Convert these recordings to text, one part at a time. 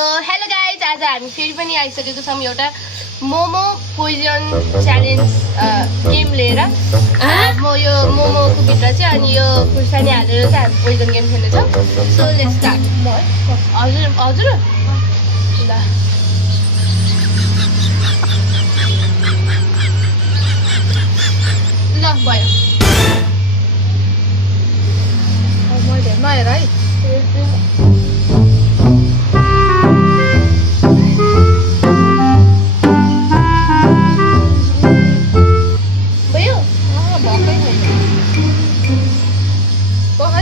Hello guys, आज हामी फेरि पनि आइसकेको छौँ एउटा मोमो पोइजन च्यालेन्ज गेम लिएर। म यो मोमोको भित्र चाहिँ अनि यो खुर्सानी हालेर चाहिँ हामी पोइजन गेम खेल्नेछौँ। So let's start. हजुर हजुर ल भयो। मैले नहेर है।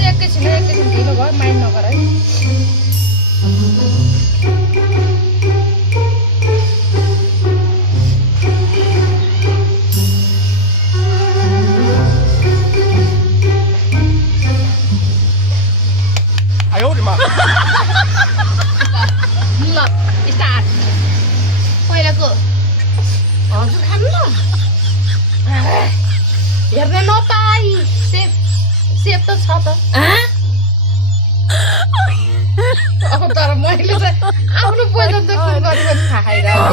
एकैछिन ढिलो भयो, माइन्ड नगर है। ल स्टार्ट। पहिलाको हजुर खानु न, हेर्न नपाई। सेप त छ त। अब तर मैले चाहिँ आफ्नो पोइजन चाहिँ कुन गरेको थाहा खाइरहेको।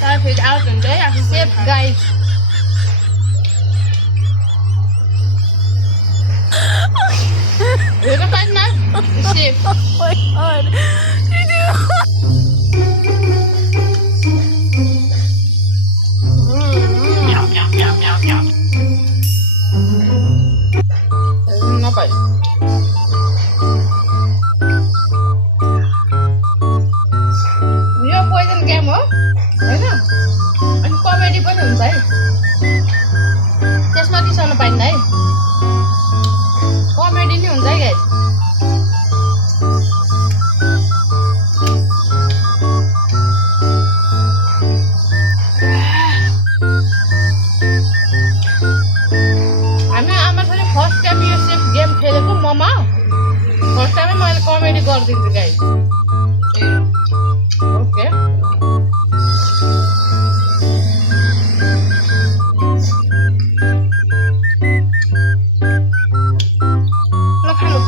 तर फेरि आउट हुन्छ है आफ्नो सेप गाइस। हेर्न पाइन्न सेप। नपाइ यो पोइजन गेम हो होइन, अनि कमेडी पनि हुन्छ है, त्यसमा रिसाउनु पाइन्न है, कमेडी नै हुन्छ है गाइस। हामी आमासँग फर्स्ट टाइम यो सेफ गेम खेलेको ममा, फर्स्ट टाइमै मैले कमेडी गरिदिन्छु गाइस। ओके ल खानु।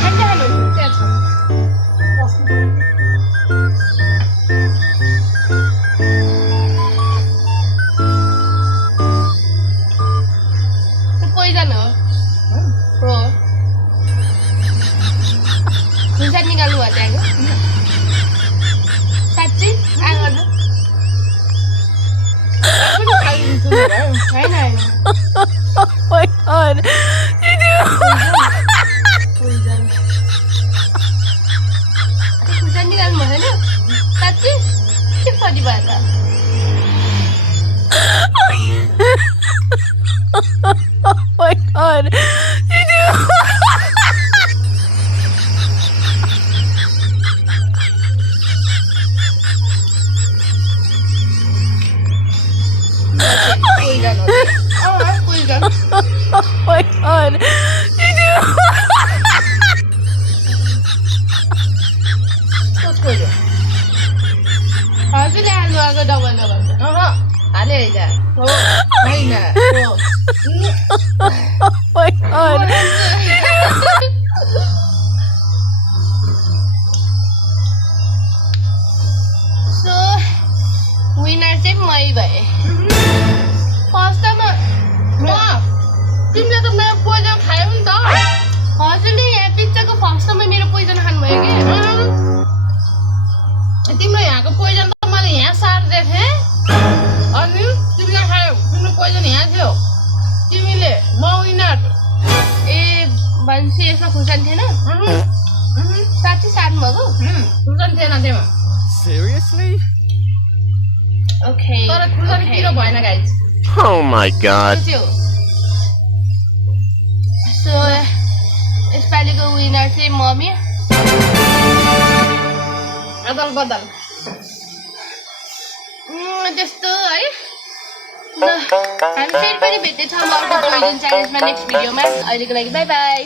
खान्छ खानु त्यहाँ छ। पोइजन हो। खुर्सानी निकाल्नु भयो त्यहाँको। साँच्ची आगो होइन होइन खुर्सानी निकाल्नु भयो होइन साँच्ची के फटी भयो त। हजुरले हाल्नु आएको डबल डबल हाले होइन सो विनर चाहिँ मै भए। फर्स्टमा तिमीले त मेरो पोइजन खायौ नि त। हजुरले यहाँ पिज्जाको फर्स्टमा मेरो पोइजन खानुभयो कि। तिम्रो यहाँको पोइजन त मैले यहाँ सारिदिएको थिएँ, अनि तिमीले खायौ। तिम्रो पोइजन यहाँ थियो, तिमीले म विनर। ए भनेपछि यसमा खुर्सानी थिएन? साँच्ची सार्नु भएको? खुर्सानी थिएन त्यसमा। Seriously? ओके तर खुर्सानी पिरो भएन guys. Oh my god. So यसपालिको विनर चाहिँ मम्मी। अदल बदल त्यस्तो है। ल हामी फेरि पनि भेट्नेछौँ अर्को पोइजन च्यालेन्जमा नेक्स्ट भिडियोमा। अहिलेको लागि बाई बाई।